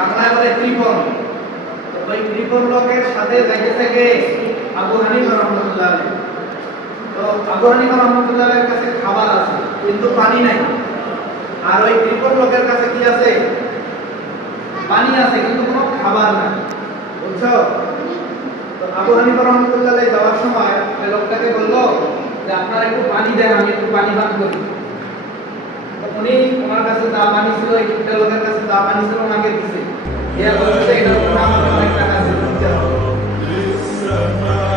বাংলায় বলে কৃপণ। তো ওই কৃপণ লোকের সাথে যাইতেছে কে? আবু হানিফা রাহমাতুল্লাহ আলাইহি। তো আবু হানিফা রাহমাতুল্লাহ আলাইহির কাছে খাবার আছে কিন্তু পানি নাই। আর ওই কৃপণ লোকের কাছে কি আছে? পানি আছে কিন্তু কোনো খাবার নাই। বুঝছো? তো আবু হানিফা রাহমাতুল্লাহ আলাইহি যাওয়ার সময় ওই লোকটাকে বললো যে আপনারা একটু পানি দেন, আমি একটু পানি পান করি। তো উনি ওনার কাছে যা পানি ছিল, এই কৃপণ লোকের কাছে যা পানি ছিল ওনাকে দিছে। দিয়া বলছে এটার জন্য আমার অনেক টাকা দিতে হবে।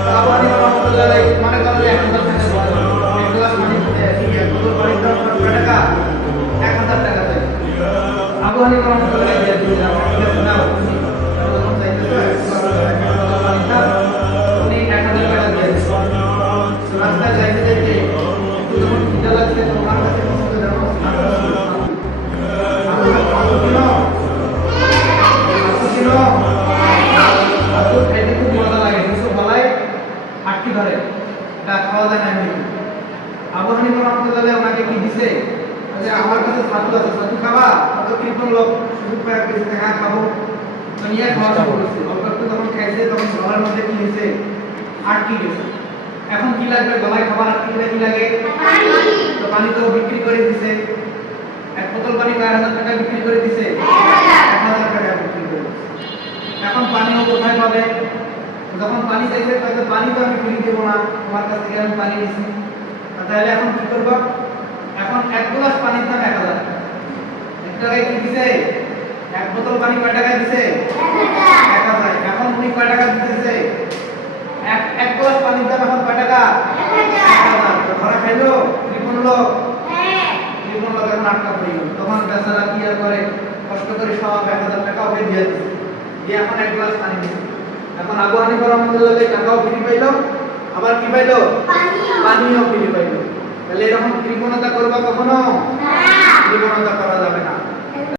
তো আবু হানিফা রাহমাতুল্লাহ আলাইহি মনে করলো 1000 টাকা দেওয়া যাবে। এক গ্লাস পানি দিয়ে এক বোতল পানি দাও, কত টাকা? 1000 টাকা দেয়। আবু হানিফা রাহমাতুল্লাহ আলাইহি দিয়ে দিলেন, ঠিক আছে নাও। তখন চাইতেছে পানি দাও, উনি 1000 টাকা দিয়ে দিলেন। রাস্তায় যাইতে যাইতে একটু যখন খিদে লাগছে তো ওনার কাছে কিছু যেন খাইতে খুব মজা লাগে, কিছু বলায় আটকি ধরে, এটা খাওয়া যায় না এমনি। আবু হানিফা রাহমাতুল্লাহ আলাইহি ওনাকে কি দিছে? যে আমার কাছে ছাতু আছে, ছাতু খাবা? অত কৃপণ লোক সুযোগ পায় কিছু টাকা খাবো, তো নিয়ে খাওয়া শুরু করেছে। অল্প একটু যখন খাইছে তখন গলার মধ্যে কি হয়েছে? আটকে গেছে। এখন কি লাগবে? গলায় খাবার আটকে গেলে কি লাগে? তো পানি তো বিক্রি করে দিছে, এক বোতল পানি 1000 টাকা বিক্রি করে দিছে, 1000 টাকা বিক্রি করে দিছে। এখন পানিও কোথায় পাবে? যখন পানি চাইছে তাহলে পানি তো আমি ফ্রি দেবো না, তোমার কাছ থেকে আমি পানি নিছি। তাহলে এখন কি করব? এখন এক গ্লাস পানির দাম 1000 টাকা। এক টাকায় কি দিছে? এক বোতল পানি কয় টাকা দিছে? 1000। এখন উনি কয় টাকা দিতেছে? এক গ্লাস পানির দাম এখন কয় টাকা? 1000। তো ধরা খাইলো কৃপণ লোক? কৃপণ লোক এখন আটকা পড়ে গেল। তখন বেচারা কি আর করে? কষ্ট করে সব 1000 টাকা ওকে দিয়ে দিচ্ছে, দিয়ে এখন এক গ্লাস পানি দিচ্ছে। এখন আবু হানিফা রাহমাতুল্লাহ আলাইহি টাকাও ফ্রি পাইলো, আবার কি পাইলো? পানিও ফ্রি পাইলো। তাহলে এরকম কৃপণতা করবা কখনো? না, কৃপণতা করা যাবে না।